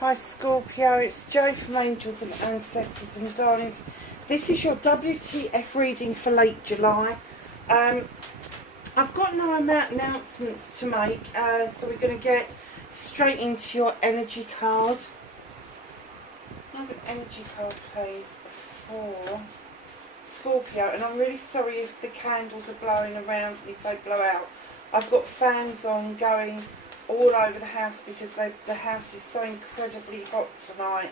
Hi Scorpio, it's Jo from Angels and Ancestors and Darlings. This is your WTF reading for late July. I've got no announcements to make, so we're going to get straight into your energy card. I have an energy card, please, for Scorpio, and I'm really sorry if the candles are blowing around, if they blow out. I've got fans on going all over the house because the house is so incredibly hot tonight.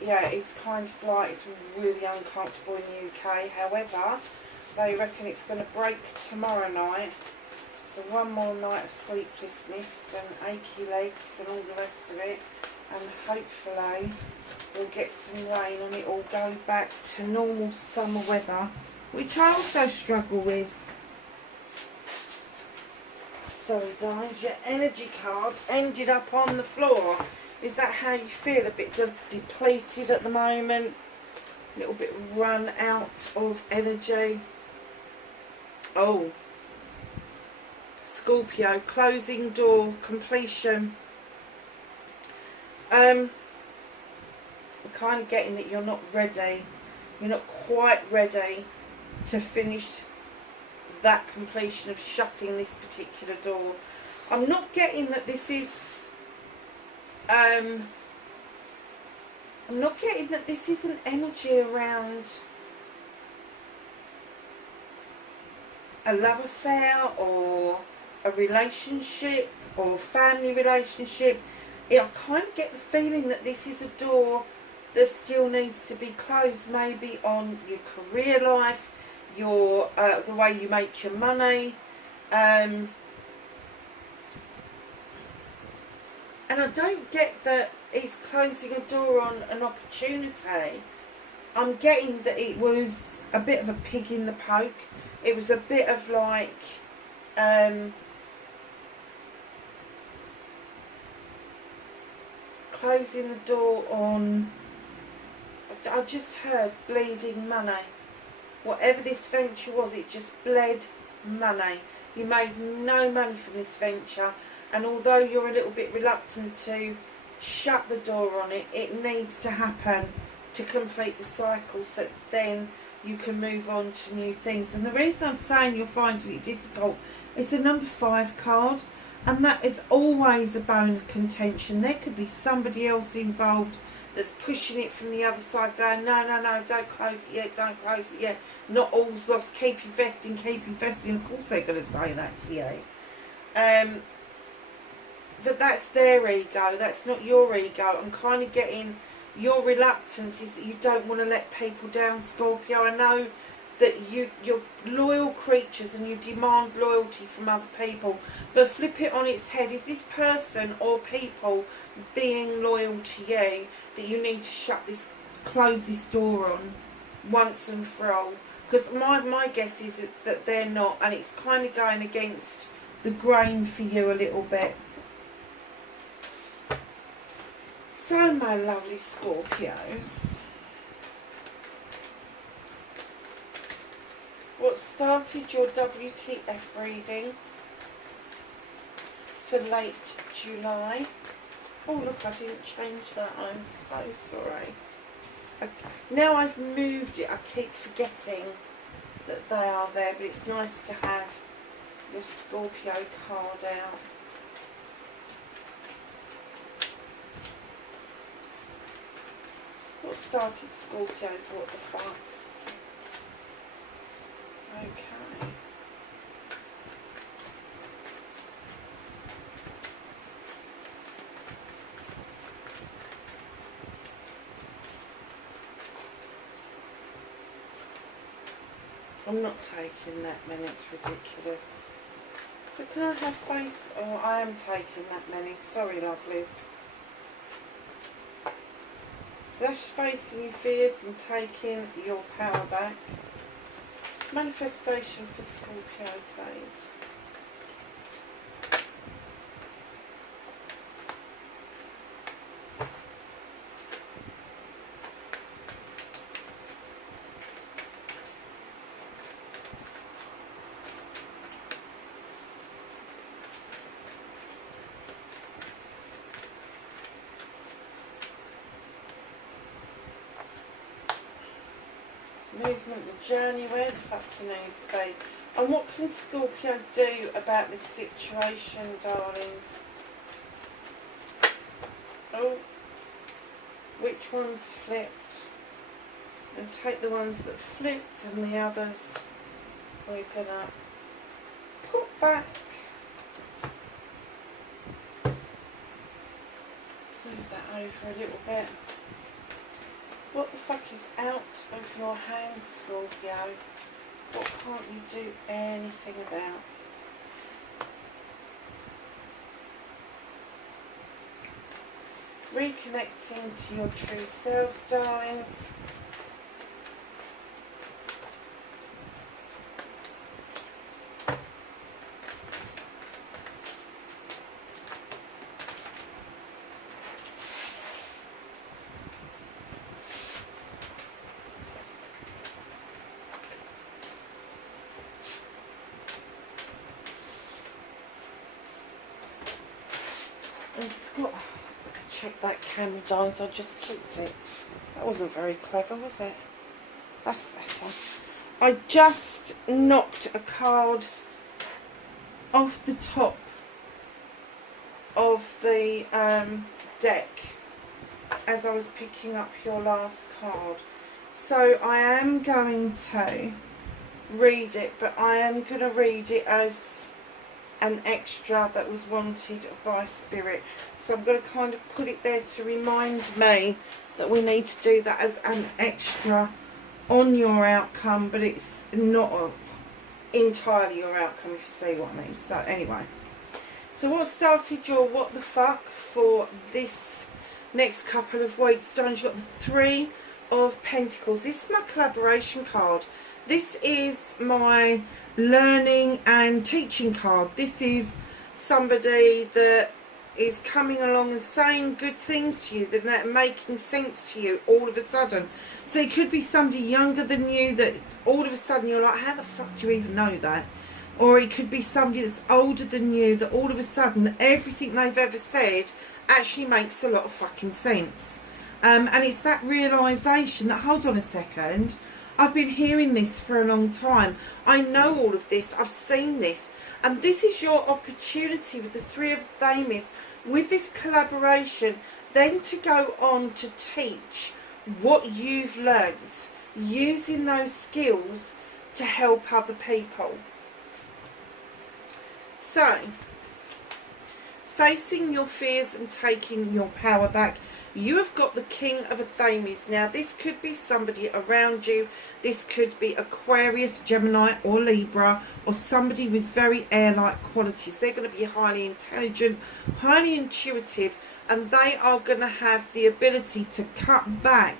Yeah, it's kind of like it's really uncomfortable in the UK. However, they reckon it's going to break tomorrow night. So one more night of sleeplessness and achy legs and all the rest of it. And hopefully we'll get some rain and it will go back to normal summer weather, which I also struggle with. Sorry guys, your energy card ended up on the floor. Is that how you feel? A bit depleted at the moment? A little bit run out of energy? Oh, Scorpio, closing door, completion. I'm kind of getting that you're not ready. You're not quite ready to finish that completion of shutting this particular door. I'm not getting that this is I'm not getting that this is an energy around a love affair or a relationship or family relationship. I kind of get the feeling that this is a door that still needs to be closed, maybe on your career life, your the way you make your money, and I don't get that it's closing a door on an opportunity. I'm getting that it was a bit of a pig in the poke. It was a bit of like closing the door on, I just heard bleeding money. Whatever this venture was, it just bled money. You made no money from this venture, and although you're a little bit reluctant to shut the door on it, it needs to happen to complete the cycle, so then you can move on to new things. And the reason I'm saying you're finding it difficult, it's a number 5 card, and that is always a bone of contention. There could be somebody else involved that's pushing it from the other side, going, no, no, no, don't close it yet, don't close it yet. Not all's lost, keep investing, keep investing. Of course they're going to say that to you. But that's their ego, that's not your ego. I'm kind of getting your reluctance is that you don't want to let people down, Scorpio. I know that you're loyal creatures and you demand loyalty from other people, but flip it on its head. Is this person or people being loyal to you that you need to close this door on once and for all? Because my guess is that they're not, and it's kind of going against the grain for you a little bit. So my lovely Scorpios, what started your WTF reading for late July? Oh look, I didn't change that, I'm so sorry. Now I've moved it, I keep forgetting that they are there, but it's nice to have your Scorpio card out. What started Scorpios? What the fuck? Okay. I'm not taking that many, it's ridiculous. So can I have face? Oh, I am taking that many. Sorry, lovelies. So that's facing your fears and taking your power back. Manifestation for Scorpio, please. movement, the journey, where the fuck you need to be. And what can Scorpio do about this situation, darlings? Oh, which one's flipped? And take the ones that flipped and the others we're going to put back. Move that over a little bit. What the fuck is out of your hands, Scorpio? What can't you do anything about? Reconnecting to your true selves, darlings. And Scott, check that camera, darlings. I just kicked it. That wasn't very clever, was it? That's better. I just knocked a card off the top of the deck as I was picking up your last card. So I am going to read it, but I am going to read it as an extra that was wanted by Spirit. So I'm going to kind of put it there to remind me that we need to do that as an extra on your outcome, but it's not entirely your outcome, if you see what I mean. So anyway, so what started your what the fuck for this next couple of weeks? You've got the Three of Pentacles. This is my collaboration card. This is my learning and teaching card. This is somebody that is coming along and saying good things to you, that are making sense to you all of a sudden. So it could be somebody younger than you that all of a sudden you're like, how the fuck do you even know that? Or it could be somebody that's older than you that all of a sudden everything they've ever said actually makes a lot of fucking sense. And it's that realisation that, hold on a second, I've been hearing this for a long time. I know all of this. I've seen this. And this is your opportunity with the Three of Thames, with this collaboration, then to go on to teach what you've learned, using those skills to help other people. So, facing your fears and taking your power back. You have got the King of Thames. Now, this could be somebody around you. This could be Aquarius, Gemini or Libra, or somebody with very air-like qualities. They're going to be highly intelligent, highly intuitive, and they are going to have the ability to cut back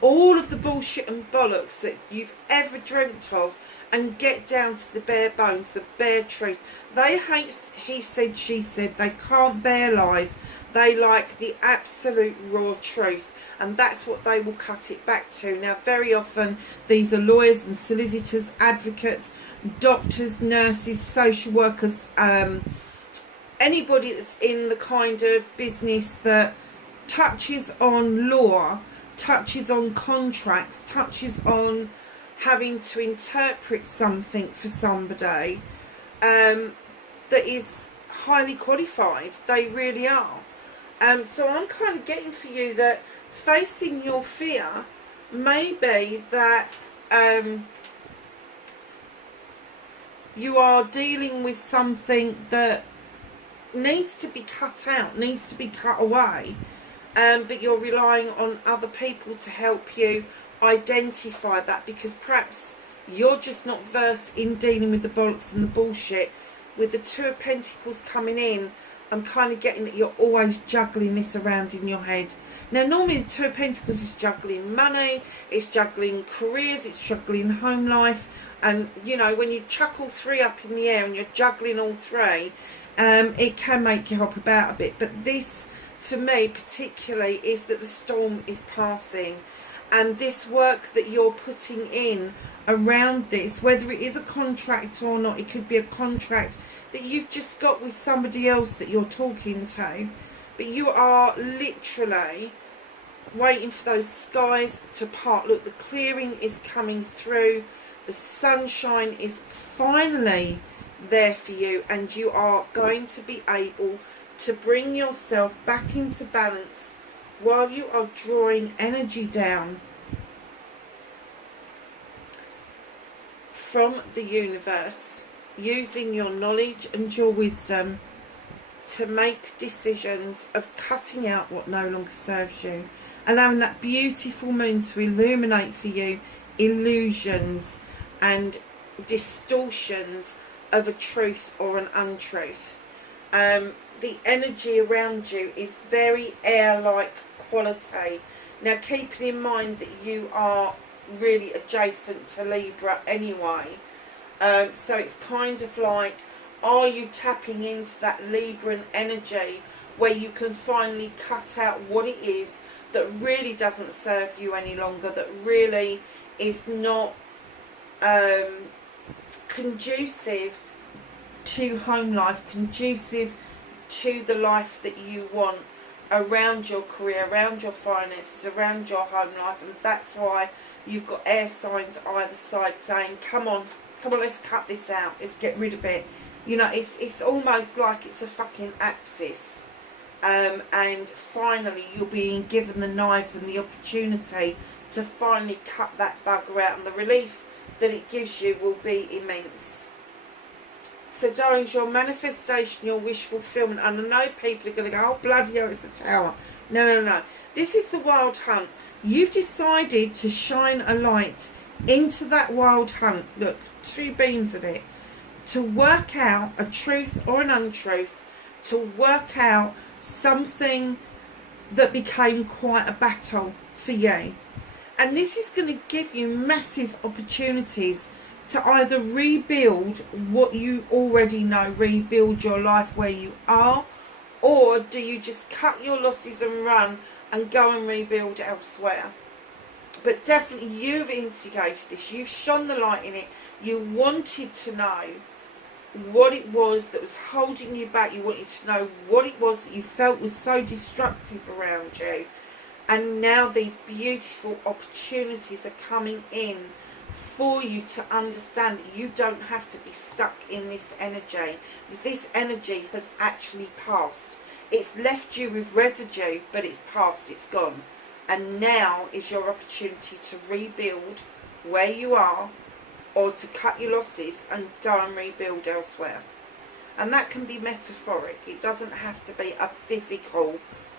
all of the bullshit and bollocks that you've ever dreamt of and get down to the bare bones, the bare truth. They hate he said, she said. They can't bear lies. They like the absolute raw truth, and that's what they will cut it back to. Now, very often these are lawyers and solicitors, advocates, doctors, nurses, social workers, anybody that's in the kind of business that touches on law, touches on contracts, touches on having to interpret something for somebody, that is highly qualified. They really are. So I'm kind of getting for you that facing your fear may be that you are dealing with something that needs to be cut out, needs to be cut away, but you're relying on other people to help you identify that, because perhaps you're just not versed in dealing with the bollocks and the bullshit. With the Two of Pentacles coming in, I'm kind of getting that you're always juggling this around in your head. Now, normally the Two of Pentacles is juggling money, it's juggling careers, it's juggling home life. And, you know, when you chuck all three up in the air and you're juggling all three, it can make you hop about a bit. But this, for me particularly, is that the storm is passing. And this work that you're putting in around this, whether it is a contract or not, it could be a contract that you've just got with somebody else that you're talking to, but you are literally waiting for those skies to part. Look, the clearing is coming through. The sunshine is finally there for you, and you are going to be able to bring yourself back into balance while you are drawing energy down from the universe, using your knowledge and your wisdom to make decisions of cutting out what no longer serves you, allowing that beautiful moon to illuminate for you illusions and distortions of a truth or an untruth. The energy around you is very air-like quality. Now, keeping in mind that you are really adjacent to Libra anyway, so it's kind of like, are you tapping into that Libran energy where you can finally cut out what it is that really doesn't serve you any longer, that really is not conducive to home life, conducive to the life that you want around your career, around your finances, around your home life. And that's why you've got air signs either side saying, come on, let's cut this out, let's get rid of it. You know, it's almost like it's a fucking axis. And finally you're being given the knives and the opportunity to finally cut that bugger out, and the relief that it gives you will be immense. So darlings, your manifestation, your wish fulfillment, and I know people are going to go, oh bloody hell, it's the Tower. No. This is the wild hunt. You've decided to shine a light into that wild hunt. Look, 2 beams of it. To work out a truth or an untruth. To work out something that became quite a battle for you. And this is going to give you massive opportunities to either rebuild what you already know, rebuild your life where you are, or do you just cut your losses and run and go and rebuild elsewhere? But definitely you've instigated this, you've shone the light in it, you wanted to know what it was that was holding you back, you wanted to know what it was that you felt was so destructive around you, and now these beautiful opportunities are coming in for you to understand that you don't have to be stuck in this energy, because this energy has actually passed. It's left you with residue, but it's passed, it's gone. And now is your opportunity to rebuild where you are, or to cut your losses and go and rebuild elsewhere. And that can be metaphoric. It doesn't have to be a physical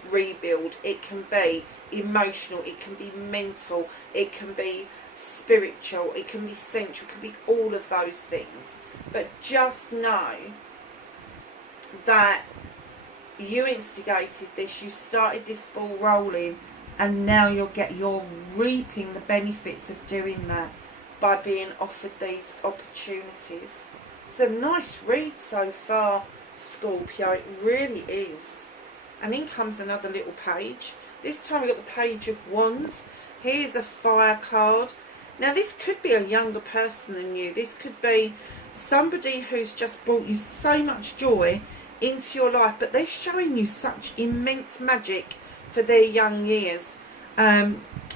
rebuild. It can be emotional, it can be mental, it can be spiritual, it can be sensual, it can be all of those things. But just know that you instigated this, you started this ball rolling, and now you're reaping the benefits of doing that by being offered these opportunities. It's a nice read so far, Scorpio, it really is. And in comes another little page. This time we got the Page of Wands. Here's a fire card. Now this could be a younger person than you. This could be somebody who's just brought you so much joy into your life, but they're showing you such immense magic for their young years.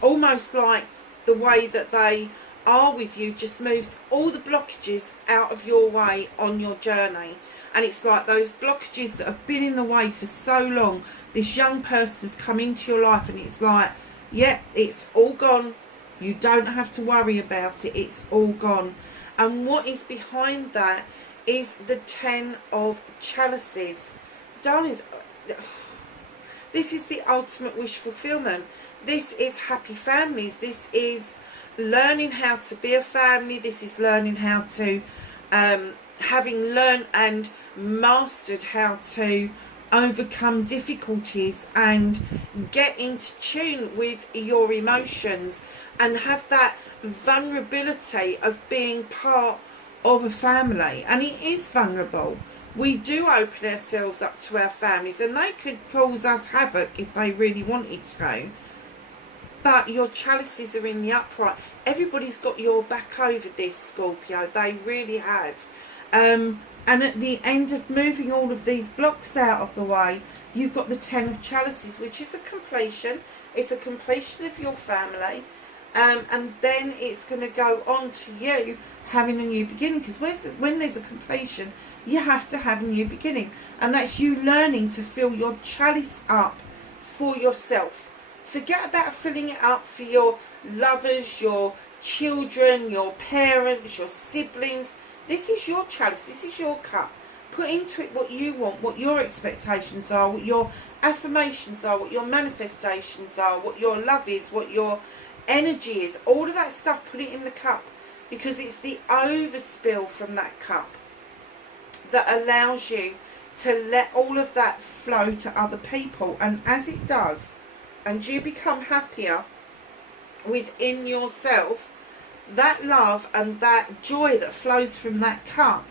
Almost like the way that they are with you just moves all the blockages out of your way on your journey. And it's like those blockages that have been in the way for so long, this young person has come into your life, and it's like, yeah, it's all gone. You don't have to worry about it. It's all gone. And what is behind that is the 10 of Chalices. Darlings, this is the ultimate wish fulfillment. This is happy families. This is learning how to be a family. This is learning how to, having learned and mastered how to overcome difficulties and get into tune with your emotions and have that vulnerability of being part of a family. And it is vulnerable. We do open ourselves up to our families, and they could cause us havoc if they really wanted to. But your chalices are in the upright. Everybody's got your back over this, Scorpio. They really have. And at the end of moving all of these blocks out of the way, you've got the 10 of Chalices, which is a completion. It's a completion of your family. And then it's going to go on to you having a new beginning. Because when there's a completion, you have to have a new beginning. And that's you learning to fill your chalice up for yourself. Forget about filling it up for your lovers, your children, your parents, your siblings. This is your chalice. This is your cup. Put into it what you want, what your expectations are, what your affirmations are, what your manifestations are, what your love is, what your energy is. All of that stuff, put it in the cup, because it's the overspill from that cup that allows you to let all of that flow to other people. And as it does, and you become happier within yourself, that love and that joy that flows from that cup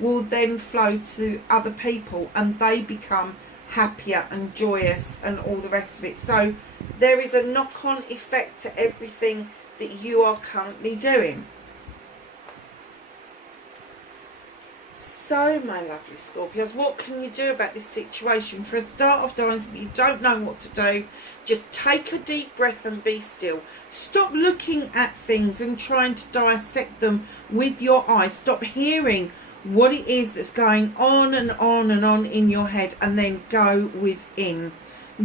will then flow to other people, and they become happier and joyous and all the rest of it. So there is a knock-on effect to everything that you are currently doing. So, my lovely Scorpios, what can you do about this situation? For a start off, darlings, if you don't know what to do, just take a deep breath and be still. Stop looking at things and trying to dissect them with your eyes. Stop hearing what it is that's going on and on and on in your head, and then go within.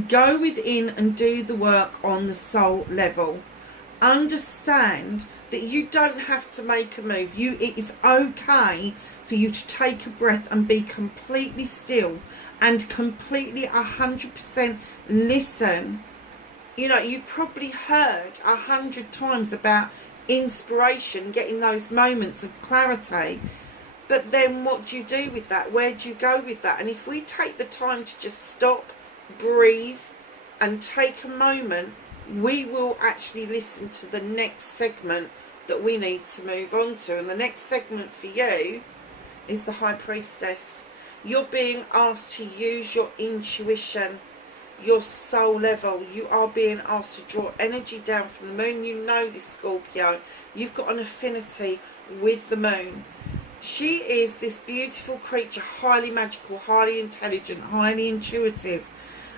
Go within and do the work on the soul level. Understand that you don't have to make a move. It is okay for you to take a breath and be completely still and completely 100% listen. You know, you've probably heard 100 times about inspiration, getting those moments of clarity. But then what do you do with that? Where do you go with that? And if we take the time to just stop, breathe, and take a moment, we will actually listen to the next segment that we need to move on to. And the next segment for you is the High Priestess. You're being asked to use your intuition, your soul level. You are being asked to draw energy down from the moon. You know this, Scorpio. You've got an affinity with the moon. She is this beautiful creature, highly magical, highly intelligent, highly intuitive.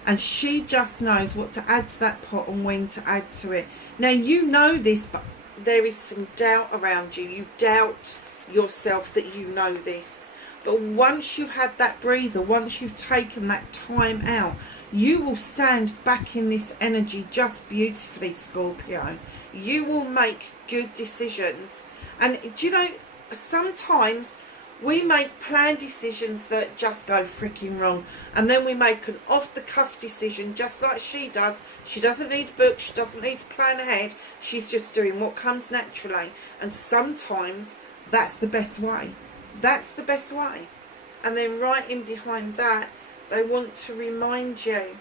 And she just knows what to add to that pot and when to add to it. Now, you know this, but there is some doubt around you. You doubt yourself that you know this. But once you've had that breather, once you've taken that time out, you will stand back in this energy just beautifully, Scorpio. You will make good decisions. And do you know, sometimes we make planned decisions that just go freaking wrong, and then we make an off-the-cuff decision just like she does. She doesn't need a book, she doesn't need to plan ahead, she's just doing what comes naturally. And sometimes that's the best way. That's the best way. And then right in behind that, they want to remind you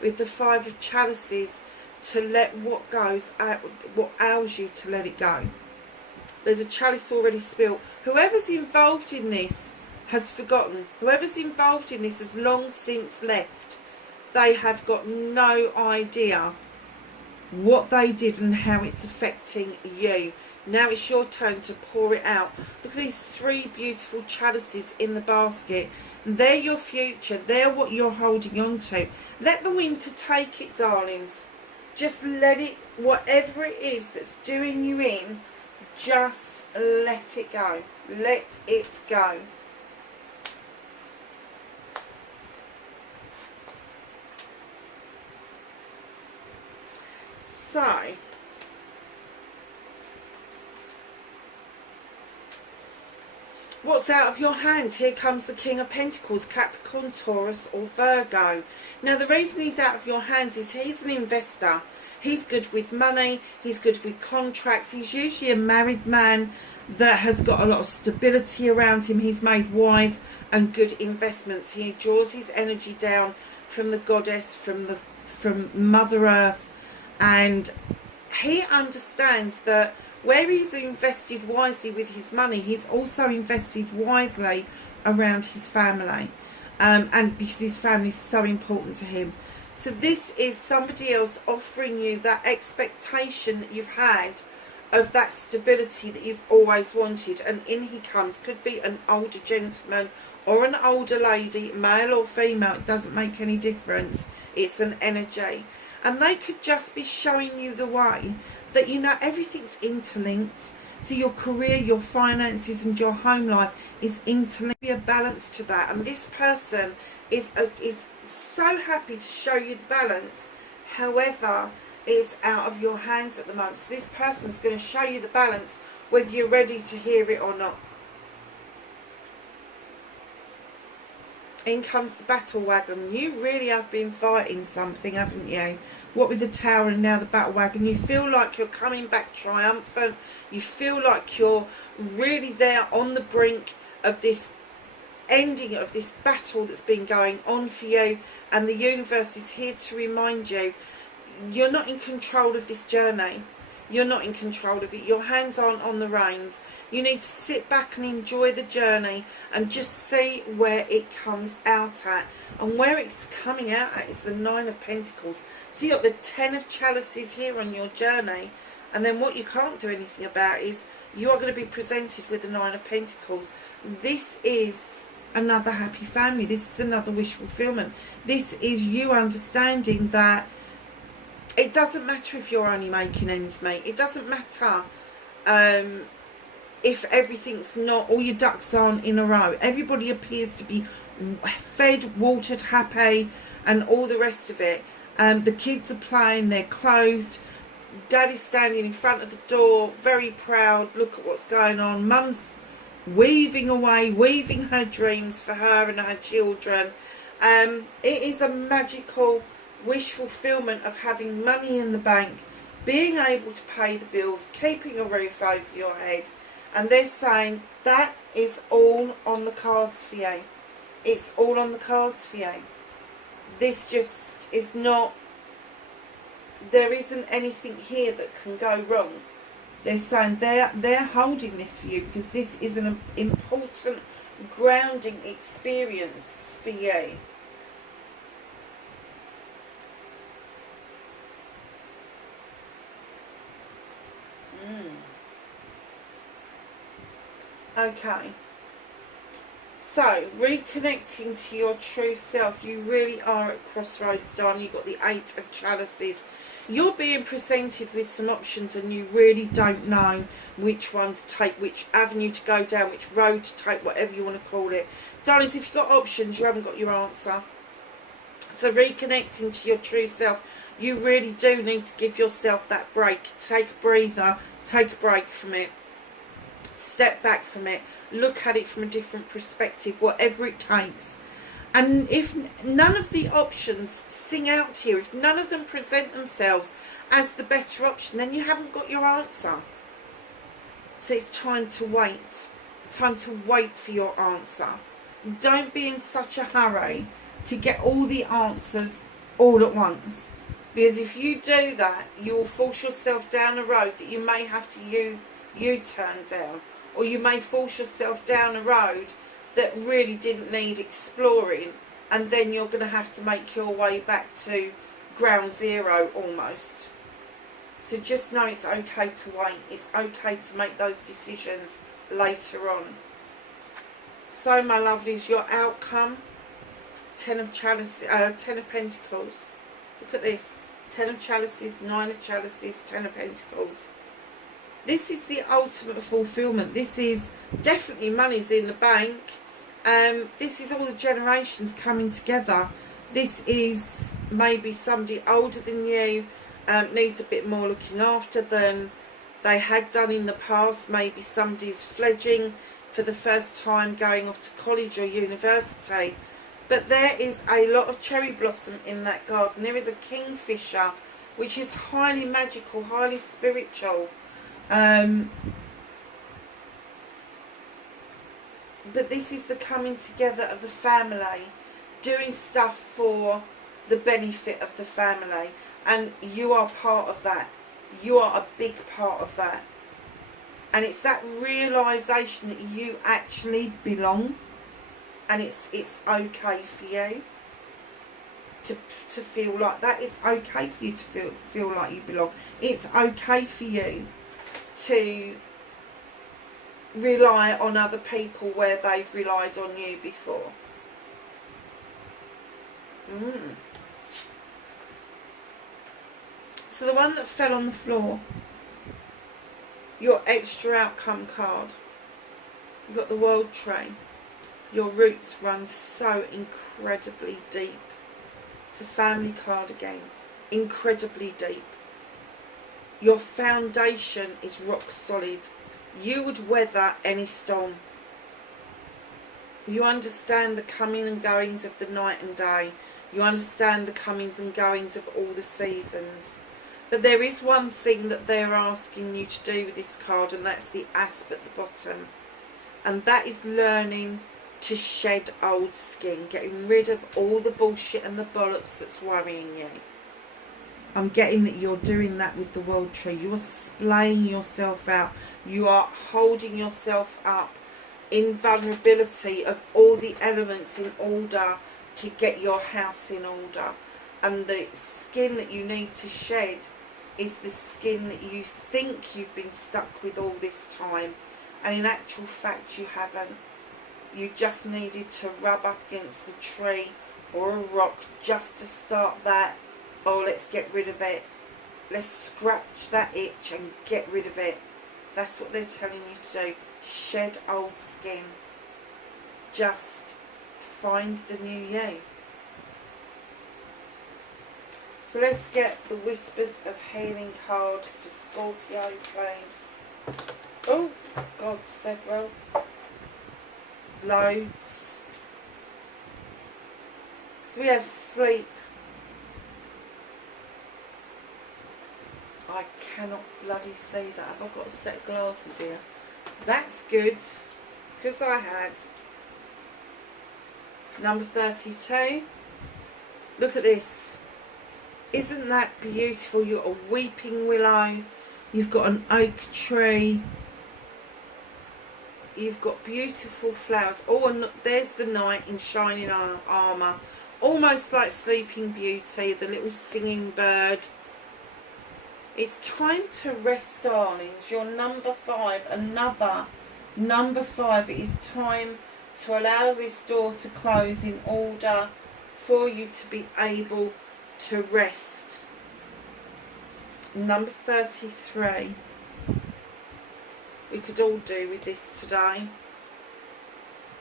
with the Five of Chalices to let what goes out, what ails you, to let it go. There's a chalice already spilled. Whoever's involved in this has forgotten. Whoever's involved in this has long since left. They have got no idea what they did and how it's affecting you. Now it's your turn to pour it out. Look at these three beautiful chalices in the basket. They're your future. They're what you're holding on to. Let the winter take it, darlings. Just let it, whatever it is that's doing you in, just let it go. Let it go. So, what's out of your hands? Here comes the King of Pentacles, Capricorn, Taurus or Virgo. Now the reason he's out of your hands is he's an investor. He's good with money, he's good with contracts. He's usually a married man that has got a lot of stability around him. He's made wise and good investments. He draws his energy down from the goddess, from Mother Earth, and he understands that where he's invested wisely with his money, he's also invested wisely around his family, and because his family is so important to him. So this is somebody else offering you that expectation that you've had of that stability that you've always wanted. And in he comes. Could be an older gentleman or an older lady, male or female, it doesn't make any difference. It's an energy. And they could just be showing you the way that, you know, everything's interlinked. So your career, your finances and your home life is interlinked. Be a balance to that. And this person is so happy to show you the balance. However, it's out of your hands at the moment. So this person's going to show you the balance whether you're ready to hear it or not. In comes the battle wagon. You really have been fighting something, haven't you? What with the tower and now the battle wagon. You feel like you're coming back triumphant. You feel like you're really there on the brink of this ending of this battle that's been going on for you. And the universe is here to remind you, you're not in control of this journey. You're not in control of it. Your hands aren't on the reins. You need to sit back and enjoy the journey and just see where it comes out at. And where it's coming out at is the 9 of Pentacles. So you've got the 10 of Chalices here on your journey. And then what you can't do anything about is you are going to be presented with the 9 of Pentacles. This is another happy family. This is another wish fulfillment. This is you understanding that it doesn't matter if you're only making ends meet. It doesn't matter if everything's not, all your ducks aren't in a row. Everybody appears to be fed, watered, happy, and all the rest of it. The kids are playing, they're clothed. Daddy's standing in front of the door, very proud. Look at what's going on. Mum's weaving away, weaving her dreams for her and her children. It is a magical wish fulfillment of having money in the bank, being able to pay the bills, keeping a roof over your head. And they're saying that is all on the cards for you. It's all on the cards for you. This just is not, there isn't anything here that can go wrong. They're saying they're holding this for you because this is an important grounding experience for you. Okay, so reconnecting to your true self. You really are at crossroads, darling. You've got the 8 of Chalices. You're being presented with some options and you really don't know which one to take, which avenue to go down, which road to take, whatever you want to call it. Darlings, if you've got options, you haven't got your answer. So reconnecting to your true self, you really do need to give yourself that break. Take a breather, take a break from it. Step back from it, look at it from a different perspective, whatever it takes. And if none of the options sing out here, if none of them present themselves as the better option, then you haven't got your answer. So it's time to wait. Time to wait for your answer. Don't be in such a hurry to get all the answers all at once. Because if you do that, you will force yourself down a road that you may have to U-turn down. Or you may force yourself down a road that really didn't need exploring, and then you're going to have to make your way back to ground zero almost. So just know it's okay to wait. It's okay to make those decisions later on. So my lovelies, your outcome, 10 of Chalices, 10 of Pentacles. Look at this. 10 of Chalices, 9 of Chalices, 10 of Pentacles. This is the ultimate fulfillment. This is definitely money's in the bank. This is all the generations coming together. This is maybe somebody older than you, needs a bit more looking after than they had done in the past. Maybe somebody's fledging for the first time, going off to college or university. But there is a lot of cherry blossom in that garden. There is a kingfisher, which is highly magical, highly spiritual. But this is the coming together of the family, doing stuff for the benefit of the family, and you are part of that. You are a big part of that, and it's that realisation that you actually belong, and it's okay for you to feel like that. It's okay for you to feel like you belong. It's okay for you to rely on other people where they've relied on you before. So the one that fell on the floor, your extra outcome card. You've got the World Tree. Your roots run so incredibly deep. It's a family card again. Incredibly deep. Your foundation is rock solid. You would weather any storm. You understand the coming and goings of the night and day. You understand the comings and goings of all the seasons. But there is one thing that they're asking you to do with this card, and that's the asp at the bottom. And that is learning to shed old skin, getting rid of all the bullshit and the bollocks that's worrying you. I'm getting that you're doing that with the World Tree. You are splaying yourself out. You are holding yourself up in vulnerability of all the elements in order to get your house in order. And the skin that you need to shed is the skin that you think you've been stuck with all this time. And in actual fact you haven't. You just needed to rub up against the tree or a rock just to start that. Oh, let's get rid of it. Let's scratch that itch and get rid of it. That's what they're telling you to do. Shed old skin. Just find the new you. So let's get the Whispers of Healing card for Scorpio, please. Oh, God, several. Loads. So we have sleep. I cannot bloody see that. Have I got a set of glasses here? That's good, because I have. Number 32. Look at this. Isn't that beautiful? You've got a weeping willow. You've got an oak tree. You've got beautiful flowers. Oh, and there's the knight in shining armour. Almost like Sleeping Beauty, the little singing bird. It's time to rest, darlings. You're number 5. Another number 5. It is time to allow this door to close in order for you to be able to rest. Number 33. We could all do with this today.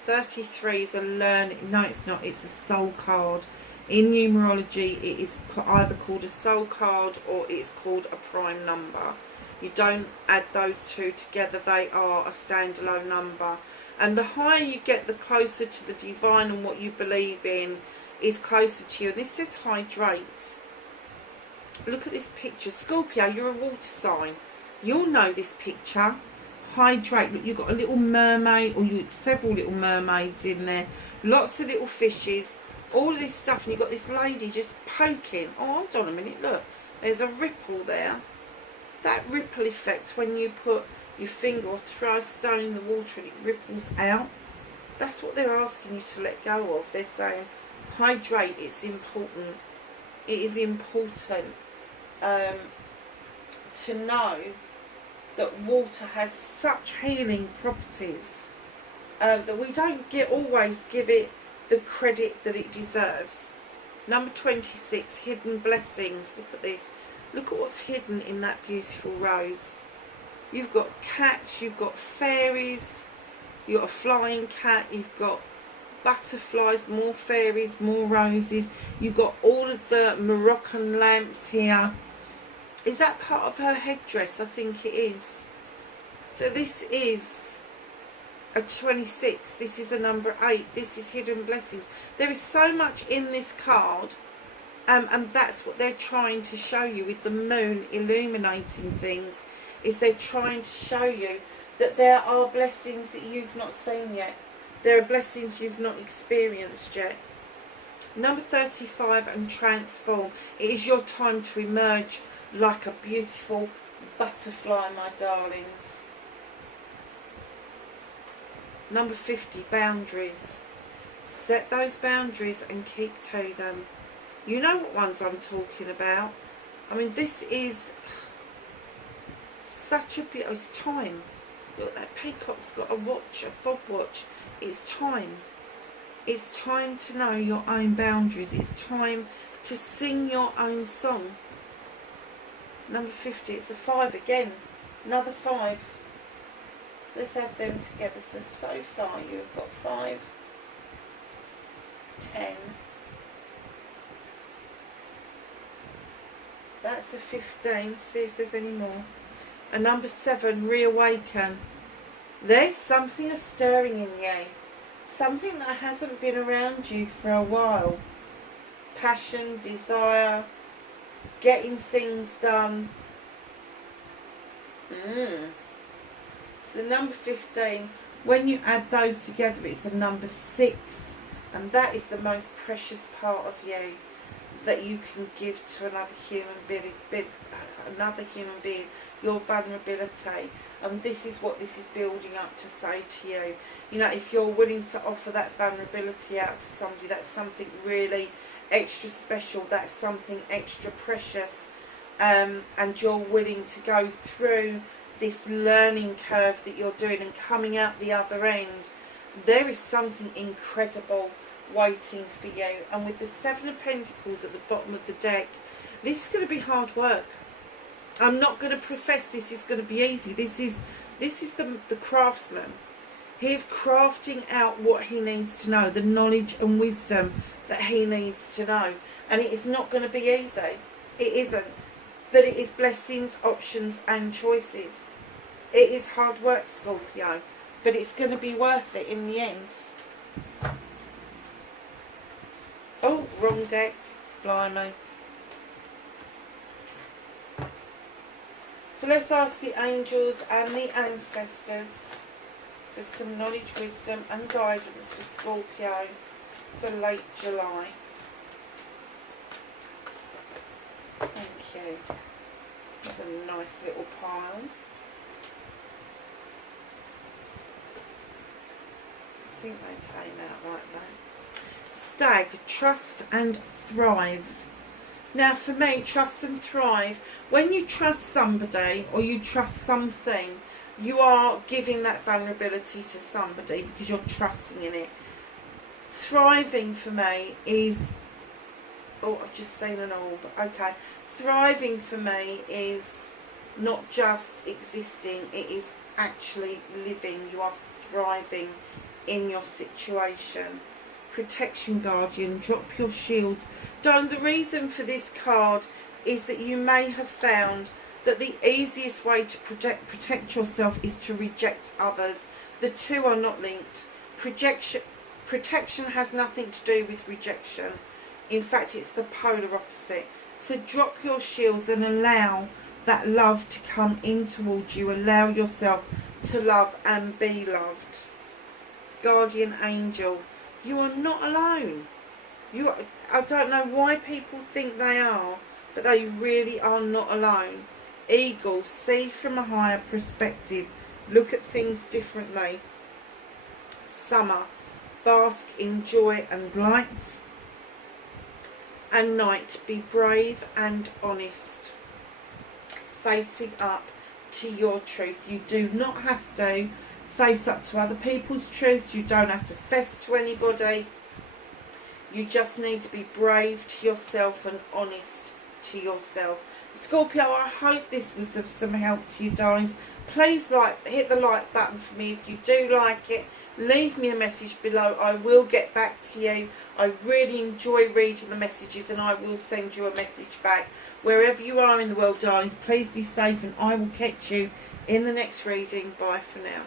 33 is a learning. No, it's not. It's a soul card. In numerology, it is either called a soul card or it's called a prime number. You don't add those two together. They are a standalone number. And the higher you get, the closer to the divine and what you believe in is closer to you. And this says hydrate. Look at this picture. Scorpio, you're a water sign. You'll know this picture. Hydrate. Look, you've got a little mermaid, or several little mermaids in there. Lots of little fishes. All of this stuff, and you've got this lady just poking. Oh, hold on a minute, look. There's a ripple there. That ripple effect, when you put your finger or throw a stone in the water and it ripples out. That's what they're asking you to let go of. They're saying, hydrate, it's important. It is important to know that water has such healing properties that we don't always give it the credit that it deserves. Number 26, hidden blessings. Look at this. Look at what's hidden in that beautiful rose. You've got cats, you've got fairies, you've got a flying cat, you've got butterflies, more fairies, more roses. You've got all of the Moroccan lamps here. Is that part of her headdress? I think it is. So this is a 26. This is a number 8. This is hidden blessings. There is so much in this card, and that's what they're trying to show you with the moon illuminating things. Is they're trying to show you that there are blessings that you've not seen yet. There are blessings you've not experienced yet. Number 35, and transform. It is your time to emerge like a beautiful butterfly, my darlings. Number 50, boundaries. Set those boundaries and keep to them. You know what ones I'm talking about. I mean, this is such a beautiful, it's time. Look, that peacock's got a watch, a fog watch. It's time. It's time to know your own boundaries. It's time to sing your own song. Number 50, it's a 5 again. Another 5. So let's add them together. So far you've got 5, 10. That's a 15. See if there's any more. A number 7, reawaken. There's something stirring in you. Something that hasn't been around you for a while. Passion, desire, getting things done. So number 15, when you add those together, it's a number 6. And that is the most precious part of you that you can give to another human being, your vulnerability. And this is what this is building up to say to you. You know, if you're willing to offer that vulnerability out to somebody, that's something really extra special, that's something extra precious, and you're willing to go through this learning curve that you're doing and coming out the other end, there is something incredible waiting for you. And with the 7 of Pentacles at the bottom of the deck, this is going to be hard work. I'm not going to profess this is going to be easy. This is the craftsman. He's crafting out what he needs to know, the knowledge and wisdom that he needs to know. And it is not going to be easy. It isn't. But it is blessings, options and choices. It is hard work, Scorpio. But it's going to be worth it in the end. Oh, wrong deck. Blimey. So let's ask the angels and the ancestors for some knowledge, wisdom and guidance for Scorpio for late July. Thank you. It's a nice little pile. I think they came out like that. Stag, trust and thrive. Now for me, trust and thrive, when you trust somebody or you trust something, you are giving that vulnerability to somebody because you're trusting in it. Thriving for me is, oh, I've just seen an orb, okay. Thriving for me is not just existing, it is actually living. You are thriving in your situation. Protection, guardian, drop your shields. Darling, the reason for this card is that you may have found that the easiest way to protect yourself is to reject others. The two are not linked. Protection has nothing to do with rejection. In fact, it's the polar opposite. So drop your shields and allow that love to come in towards you. Allow yourself to love and be loved. Guardian angel, you are not alone. I don't know why people think they are, but they really are not alone. Eagle, see from a higher perspective. Look at things differently. Summer, bask in joy and light. And night, be brave and honest. Facing up to your truth. You do not have to face up to other people's truths. You don't have to fess to anybody. You just need to be brave to yourself and honest to yourself. Scorpio, I hope this was of some help to you, darlings. Please hit the like button for me if you do like it. Leave me a message below. I will get back to you. I really enjoy reading the messages and I will send you a message back. Wherever you are in the world, darlings, please be safe and I will catch you in the next reading. Bye for now.